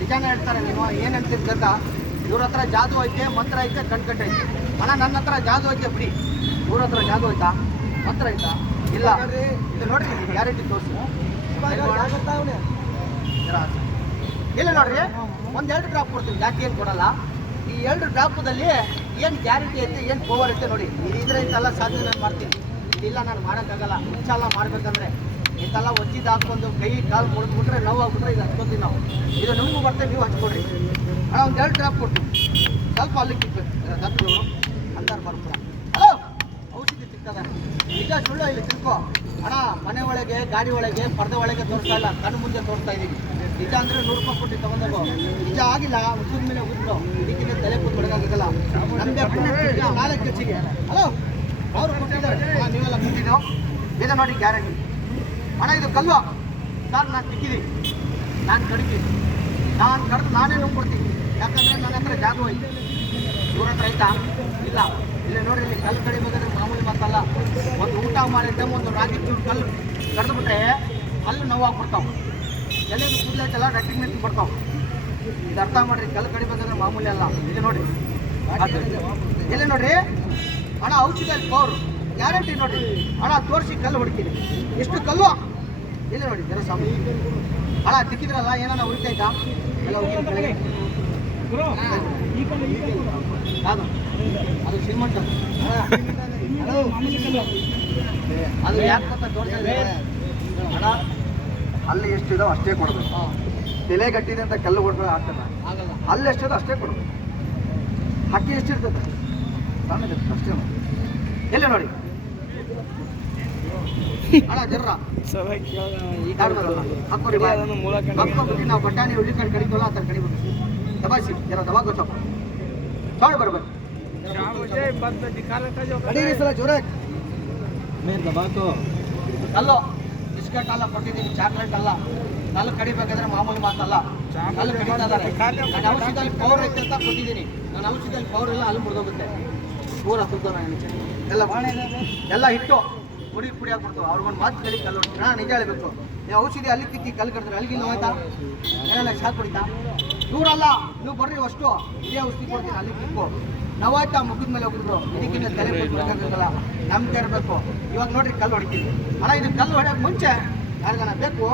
ನಿಜಾನ ಹೇಳ್ತಾರೆ. ನೀವು ಏನಂತೀರಿ ಗೊತ್ತಾ, ಇವ್ರ ಹತ್ರ ಜಾದು ಐತೆ, ಮಂತ್ರ ಐತೆ, ಕಣ್ಕಟ್ಟು ಐತೆ. ಅಣ್ಣ ನನ್ನ ಹತ್ರ ಜಾದು ಐತೆ ಬಿಡಿ, ಇವ್ರ ಹತ್ರ ಜಾದು ಐತಾ, ಮಂತ್ರ ಐತಾ? ಇಲ್ಲ. ಇದು ನೋಡ್ರಿ ಗ್ಯಾರಂಟಿ ತೋರಿಸಿ. ಇಲ್ಲ ನೋಡ್ರಿ, 1-2 ಡ್ರಾಪ್ ಕೊಡ್ತೀನಿ, ಜಾಸ್ತಿ ಏನು ಕೊಡಲ್ಲ. ಈ 2 ಡ್ರಾಪದಲ್ಲಿ ಏನು ಗ್ಯಾರಂಟಿ ಐತೆ, ಏನು ಪವರ್ ಐತೆ ನೋಡಿ. ಇದ್ರೆ ಇಂತೆಲ್ಲ ಸಾಧ್ಯ ನಾನು ಮಾಡ್ತೀನಿ, ಇಲ್ಲ ನಾನು ಮಾಡೋಕ್ಕಾಗಲ್ಲ. ಹುಚ್ಚೆಲ್ಲ ಮಾಡ್ಬೇಕಂದ್ರೆ ಇಂತೆಲ್ಲ ಒಚ್ಚಿದ್ದು ಹಾಕ್ಕೊಂಡು ಕೈ ಕಾಲು ಮುಡಿದ್ಬಿಟ್ರೆ ನೋವಾಗ್ಬಿಟ್ರೆ ಇದು ಹಚ್ಕೊತೀವಿ ನಾವು. ಇದು ನಿಮಗೂ ಬರ್ತೇವೆ, ನೀವು ಹಚ್ಕೊಡ್ರಿ ಅಣ್ಣ. 1-2 ಡ್ರಾಪ್ ಕೊಡ್ತೀನಿ, ಸ್ವಲ್ಪ ಅಲ್ಲಿ ಕಿಕ್ಬೇಕು ದತ್ತರು ಅಂತಾರೆ ಬರ್ತಾರೆ. ಹಲೋ, ಔಷಧಿ ಸಿಗ್ತದೆ, ನಿಜ ಸುಳ್ಳು ಇಲ್ಲಿ ತಿಳ್ಕೊ ಅಣ್ಣ. ಮನೆ ಒಳಗೆ, ಗಾಡಿ ಒಳಗೆ, ಪರ್ದೆ ಒಳಗೆ ತೋರಿಸ್ತಾ ಇಲ್ಲ, ಕಣ್ಣು ಮುಂದೆ ತೋರಿಸ್ತಾ ಇದ್ದೀವಿ. ನಿಜ ಅಂದರೆ 100 ರೂಪಾಯಿ ಕೊಟ್ಟು ತಗೊಂಡೋಗು. ನಿಜ ಆಗಿಲ್ಲ, ಉಸಿದ ಮೇಲೆ ಉಗಿದ್ರು, ಇದಕ್ಕಿಂತ ತಲೆ ಕೂತ್ ಬಡಗಾಗಲ್ಲ. ನಮಗೆ 4 ಕೆಜಿಗೆ. ಹಲೋ, ಅವರು ಕೊಟ್ಟಿದ್ದಾರೆ, ನೀವೆಲ್ಲ ಕೊಟ್ಟಿದ್ದೋ. ಇದು ನೋಡಿ ಗ್ಯಾರಂಟಿ ಅಣ್ಣ. ಇದು ಕಲ್ಲು ಸರ್, ನಾನು ತಿಕ್ಕಿದ್ದೀನಿ, ನಾನು ಕಡಿತೀನಿ, ನಾನು ಕಡ್ದು ನಾನೇ ನುಂಗ್ಬಿಡ್ತೀನಿ. ಯಾಕಂದರೆ ನನ್ನ ಹತ್ರ ಜಾಗ ಐತೆ, ಇವ್ರ ಹತ್ರ ಐತಾ ಇಲ್ಲ. ಇಲ್ಲ ನೋಡ್ರಿ, ಇಲ್ಲಿ ಕಲ್ಲು ಕಡಿಬೇಕಾದ್ರೆ ಮಾಮೂಲಿ ಮಾತಲ್ಲ. ಒಂದು ಊಟ ಮಾಡಿದ್ದೆ ಒಂದು ರಾಗಿ ಚೂರು ಕಲ್ಲು ಕಡ್ದುಬಿಟ್ರೆ ಕಲ್ಲು ನೋವಾಗ್ಬಿಡ್ತಾವೆ. ಎಲ್ಲೇದು ಕೂದಲೈತಲ್ಲ ರಟ್ಟಿಗೆ ನಿಂತು ಬರ್ತಾವೆ. ಇದು ಅರ್ಥ ಮಾಡಿರಿ, ಕಲ್ಲು ಕಡಿಬೇಕಾದ್ರೆ ಮಾಮೂಲಿ ಅಲ್ಲ. ಇದು ನೋಡಿ, ಎಲ್ಲಿ ನೋಡ್ರಿ ಅಣ್ಣ, ಔಷಧದಲ್ಲಿ ಪವರ್ ಗ್ಯಾರಂಟಿ ನೋಡ್ರಿ ಅಣ್ಣ. ತೋರಿಸಿ ಕಲ್ಲು ಹೊಡಿತೀನಿ, ಎಷ್ಟು ಕಲ್ಲು ಇಲ್ಲ ನೋಡಿ. ಜನ ಸಾಮಾನ್ಯ ಅಣ್ಣ ತಿಕ್ಕಿದ್ರಲ್ಲ, ಏನಾರ ಉಳಿತೈತಾ ಎಲ್ಲ ಹೋಗಿ ಬೆಳಗ್ಗೆ. ಅದು ಅದು ಸಿಮೆಂಟ್, ಅದು ಯಾಕೆ ಗೊತ್ತಾ ತೋರಿಸಿದ್ರೆ ಅಣ್ಣ, ಅಲ್ಲಿ ಎಷ್ಟಿದಾವೆ ಅಷ್ಟೇ ಕೊಡಬೇಕು. ತಲೆ ಗಟ್ಟಿದೆ ಅಂತ ಕಲ್ಲು ಹೊಡ್ರೆ ಆಗ್ತದೆ, ಅಲ್ಲಿ ಎಷ್ಟಿದೆ ಅಷ್ಟೇ ಕೊಡಬೇಕು. ಹಕ್ಕಿ ಎಷ್ಟಿರ್ತದೆ ಸಣ್ಣದಿರ್ತದೆ ಅಷ್ಟೇ. ಎಲ್ಲ ನೋಡಿ ಅಣ್ಣ, ಜರ್ರ ಹಾಕ್ಕೊಬಿಟ್ಟು ನಾವು ಬಟಾಣಿ ಉಳ್ಳಿ ಕಡೆ ಕಡಿತೀವಲ್ಲ ಆ ಥರ ಕಡಿಬೇಕು. ದಬಾಯಿಸಿ ಜರ ದಬಾ ಗೊತ್ತಪ್ಪ, ಸಾಡು ಬರ್ಬೇಕು. ಕಡೀರಿ ಸಲ ಜೋರ ಕಲ್ಲು ಬಿಸ್ಕೆಟ್ ಅಲ್ಲ ಕೊಟ್ಟಿದ್ದೀನಿ, ಚಾಕ್ಲೇಟ್ ಅಲ್ಲ. ಕಲ್ಲು ಕಡಿಬೇಕಾದ್ರೆ ಮಾಮೂಲಿ ಮಾತಲ್ಲ, ಕಲ್ಲು ಕಡಿತಾ ಇದ್ದಾರೆ. ನಾನು ಔಷಧದಲ್ಲಿ ಪವರ್ ಐತೆ ಅಂತ ಕೊಟ್ಟಿದ್ದೀನಿ, ನನ್ನ ಔಷಧದಲ್ಲಿ ಪವರ್ ಇಲ್ಲ, ಅಲ್ಲಿ ಮುರಿದೋಗುತ್ತೆ ಪೂರ ತುರ್ದು. ಎಲ್ಲ ಹಿಟ್ಟು ಪುಡಿ ಪುಡಿ ಹಾಕ್ಬಿಡ್ತು. ಅವ್ರಿಗೊಂದು ಮಾತು ಕಲಿ ಕಲ್ಲು ಹೊಡ್ತೀನಿ. ನಿಜ ಹೇಳಬೇಕು, ನೀವು ಔಷಧಿ ಅಲ್ಲಿ ತಿಕ್ಕಿ ಕಲ್ಲು ಕಡಿದ್ರೆ ಅಲ್ಲಿಗೆ ನೋಯ್ತಾ, ಏನೆಲ್ಲ ಶಾಕ್ ಹೊಡಿತಾ? ದೂರಲ್ಲ, ನೀವು ಬರ್ರಿ ಅಷ್ಟು ಇದೇ ಔಷಧಿ ಕೊಡ್ತೀನಿ, ಅಲ್ಲಿ ತಿಕ್ಕು ನೋವಾಯ್ತಾ ಮುಗಿದ ಮೇಲೆ ಹೋಗಿದ್ರು. ಇದಕ್ಕಿಂತ ತಲೆ ಕೂತ್ಬೇಕಾಗಲ್ಲ, ನಮ್ಗೆ ಇರಬೇಕು. ಇವಾಗ ನೋಡ್ರಿ ಕಲ್ಲು ಹೊಡಿತೀವಿ ಅಣ್ಣ. ಇದು ಕಲ್ಲು ಹೊಡೆಯೋಕೆ ಮುಂಚೆ ಯಾರಿಗಾನ ಬೇಕು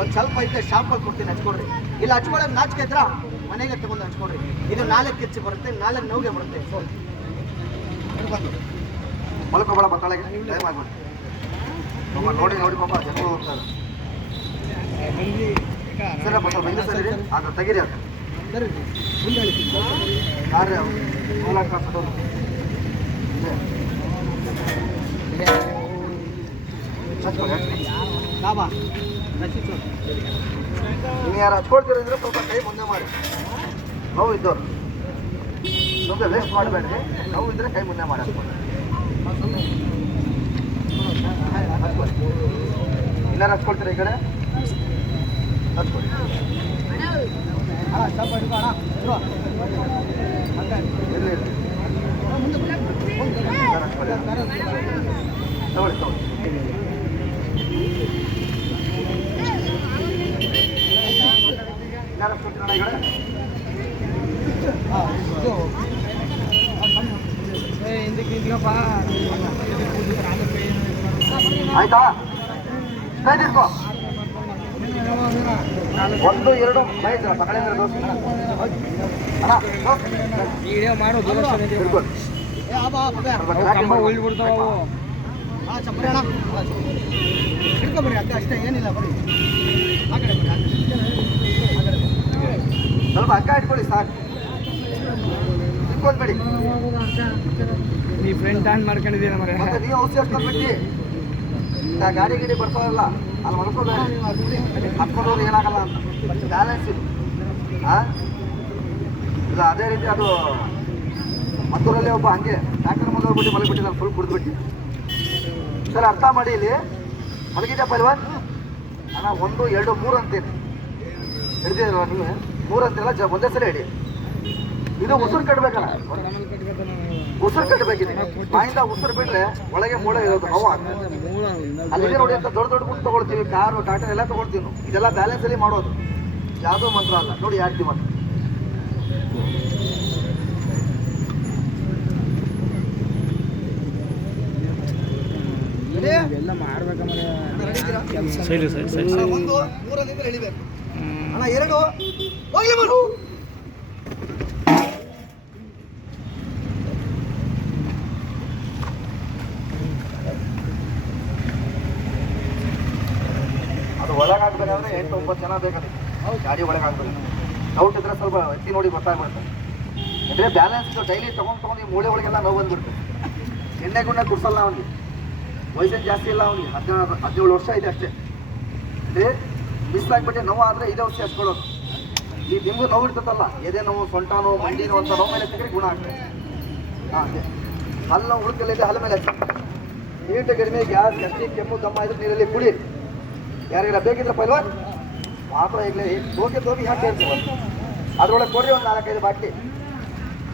ಒಂದು ಸ್ವಲ್ಪ ಐತೆ ಶಾಂಪಲ್ ಕೊಡ್ತೀನಿ ಹಚ್ಕೊಡ್ರಿ. ಇಲ್ಲ ಹಚ್ಕೊಳ್ಳೋಕೆ ನಾಚಿಕೆ ಇದ್ರ ಮನೆಗೆ ತಗೊಂಡು ಹಚ್ಕೊಡ್ರಿ. ಇದು ನಾಳೆ ಕಿಚ್ಚಿ ಬರುತ್ತೆ, ನಾಳೆ ನೋವಿಗೆ ಬರುತ್ತೆ. ಬಂದು ಮಲ್ಕೋಬೇಡ ಮಕ್ಕಳಿಗೆ ಟೈಮ್ ಆಗ್ಬಿಟ್ಟು ನೋಡಿ ನೋಡಿ ಪಾಪ ಜನ ಹೋಗ್ತಾರೆ. ಸರಿ ಸ್ವಲ್ಪ ಬೆಂದ ಸರಿ ಅದು ತೆಗೀರಿ ಅದು ಸರಿ ಮುಂದೆ ಹೇಳ್ತೀನಿ. ಕಾರ್ಯ ಮೂಲಕ ಕಟ್ಟೋದು ಬಾಬಾ ನೀವು ಯಾರು ಹಚ್ಕೊಳ್ತೀರ ಅಂದ್ರೆ ಸ್ವಲ್ಪ ಕೈ ಮುಂದೆ ಮಾಡಿ. ನೋವು ಇದ್ದವ್ರು ಸ್ವಲ್ಪ ವೇಸ್ಟ್ ಮಾಡಬೇಡ್ರಿ. ನೋವು ಇದ್ರೆ ಕೈ ಮುಂದೆ ಮಾಡಿ ಇನ್ನಾರು ಹಚ್ಕೊಳ್ತೀರ ಈ ಕಡೆ ಹಚ್ಕೊಳ್ಳಿ. ಸ್ವಲ್ಪ ಹಿಡ್ಕೊ ಅಣ್ಣ. ಇರಲಿ ಇರಲಿ ತಗೊಳ್ಳಿ ತಗೊಳ್ಳಿ. ಇನ್ನಾರು ಹಚ್ಕೊಳ್ತೀರ ಈ ಕಡೆ ಆಯ್ತಾ? ಕೈ ತಿರ್ಕೋ. 1 2 ಕೈ ಪಕಡಿಂದ್ರೆ ದೋಸ್ತ ಮಾಡು ತಿರ್ಕೊಳ್ಳಿ. ಉಳ್ಬಿಡ್ತಾವು. ಹಾಂ ಚಪ್ಪರಿ ಅಣ್ಣ ಹಿಡ್ಕೊಬರ್ರಿ ಅಕ್ಕ ಅಷ್ಟೇ, ಏನಿಲ್ಲ ಬರ್ರಿ. ಆ ಕಡೆ ಬರ್ರಿ, ಆ ಕಡೆ ಸ್ವಲ್ಪ ಹಗ್ಗ ಇಟ್ಕೊಳ್ಳಿ ಸಾಕು. ತಿಳ್ಕೊಂಡ್ಬೇಡಿ. ನೀ ಫ್ರೆಂಡ್ ಆನ್ ಮಾಡ್ಕೊಂಡಿದ್ದೀರ ಮರೆ. ಮತ್ತೆ ನೀವು ಔಷಧಿ ಹಚ್ಕೊಂಡ್ಬಿಟ್ಟು ಗಾಡಿ ಗಿಡಿ ಬರ್ತಾವಲ್ಲ ಅಲ್ಲಿ ಮಲ್ಕೋಬೇಡಿ. ಹತ್ಕೊಂಡೋರು ಏನಾಗಲ್ಲ ಅಂತ ಬ್ಯಾಲೆನ್ಸ್ ಇದು. ಇಲ್ಲ ಅದೇ ರೀತಿ ಅದು ಮತ್ತೂರಲ್ಲಿ ಒಬ್ಬ ಹಂಗೆ ಟ್ಯಾಕ್ಟರ್ ಮುಂದೆ ಹೋಗ್ಬಿಟ್ಟು ಮಲಗಿಬಿಟ್ಟಿದ್ದಾನೆ ಫುಲ್ ಕುಡಿದ್ಬಿಟ್ಟು. ಸರ್ ಅರ್ಥ ಮಾಡಿ, ಇಲ್ಲಿ ಮಲಗಿದ್ಯಾ ಪಲ್ವಾನ್ ಅಣ್ಣ 1 2 3 ಅಂತೀನಿ ಹಿಡಿದಿರಲ್ಲ ನೀವು 3 ಅಂತೀರಲ್ಲ ಒಂದೇ ಸಲ ಹಿಡಿ. ಇದು ಉಸಿರು ಕಟ್ಟಬೇಕಲ್ಲ, ಉಸಿರು ಕಟ್ಟಬೇಕಿದೆ. ಬಾಯಿಂದ ಉಸಿರು ಬಿಟ್ರೆ ಒಳಗೆ ಮೂಳೆ ಇರೋದು ನೋವು ಆಗ್ತದೆ. ಅಲ್ಲಿಗೆ ನೋಡಿ ಅಂತ ದೊಡ್ಡ ದೊಡ್ಡ ಗುಂಡು ತೊಗೊಳ್ತೀವಿ, ಕಾರು ಟಾಟಾ ಎಲ್ಲ ತೊಗೊಳ್ತೀವಿ ನಾವು. ಇದೆಲ್ಲ ಬ್ಯಾಲೆನ್ಸ್ ಅಲ್ಲಿ ಮಾಡೋದು, ಯಾವುದೋ ಮಂತ್ರ ಅಲ್ಲ. ನೋಡಿ ಯಾಕೆ ಮಾತ್ರ ಎಲ್ಲ ಮಾಡ್ಬೇಕಂದ್ರೆ ಸರಿ ಸರಿ ಸರಿ 1 3 ಎಳಿಬೇಕು ಅಣ್ಣ. 2 ಹೋಗ್ಲಿ ಮಾಡು. ಅದು ಒಳಗಾಗ್ಬೇಕಾದ್ರೆ 8 9 ಜನ ಬೇಕಾದ್ರೆ ಗಾಡಿ ಒಳಗಾಗ್ಬೇಕು. ಡೌಟ್ ಇದ್ರೆ ಸ್ವಲ್ಪ ಎತ್ತಿ ನೋಡಿ ಗೊತ್ತಾಗ್ಬಿಡುತ್ತೆ. ಅಂದರೆ ಬ್ಯಾಲೆನ್ಸ್ ಡೈಲಿ ತೊಗೊಂಡು ಈ ಮೂಳೆ ಒಳಗೆಲ್ಲ ನೋವು ಬಂದ್ಬಿಡ್ತು. ಎಣ್ಣೆ ಗುಣ್ಣೆ ಕುಡ್ಸಲ್ಲ ಅವನಿಗೆ, ವಯಸ್ಸೇನು ಜಾಸ್ತಿ ಇಲ್ಲ ಅವನಿಗೆ, 17 ವರ್ಷ ಇದೆ ಅಷ್ಟೇ. ಅಂದರೆ ಮಿಸ್ ಆಗಿಬಿಟ್ಟೆ ನೋವು ಆದರೆ ಇದೇ ಔಷಧಿ ಹಚ್ಕೊಳ್ಳೋದು. ಈ ನಿಮಗೂ ನೋವು ಇರ್ತದಲ್ಲ, ಎದೆ ನೋವು, ಸೊಂಟ ನೋವು, ಮಂಡಿ ನೋವು ಅಂತ ನೋವು ಮೇಲೆ ತೆಗೆದ್ರೆ ಗುಣ ಆಗ್ತದೆ. ಹಾಂ ಅದೇ ಹಲ್ಲು ನೋವು ಉಳುಕಲ್ಲಿದೆ, ಹಲ್ಲು ಮೇಲೆ ಹಚ್ಚಿ ನೀಟು ಕಡಿಮೆ ಗ್ಯಾಸ್ ಕಟ್ಟಿ ಕೆಮ್ಮು ದಮ್ಮ ಇದ್ರೆ ನೀರಲ್ಲಿ ಕುಡಿ. ಯಾರಿಗಾರ ಬೇಕಿದ್ರೆ ಪಲ್ವಾನ್ ಮಾತ್ರ ಈಗಲೇ ಹೋಗಿ ಯಾಕೆ ಹೇಳ್ತೀವಿ, ಅದರೊಳಗೆ ಕೊಡ್ರಿ ಒಂದು 4-5 ಬಾಟ್ಲಿ.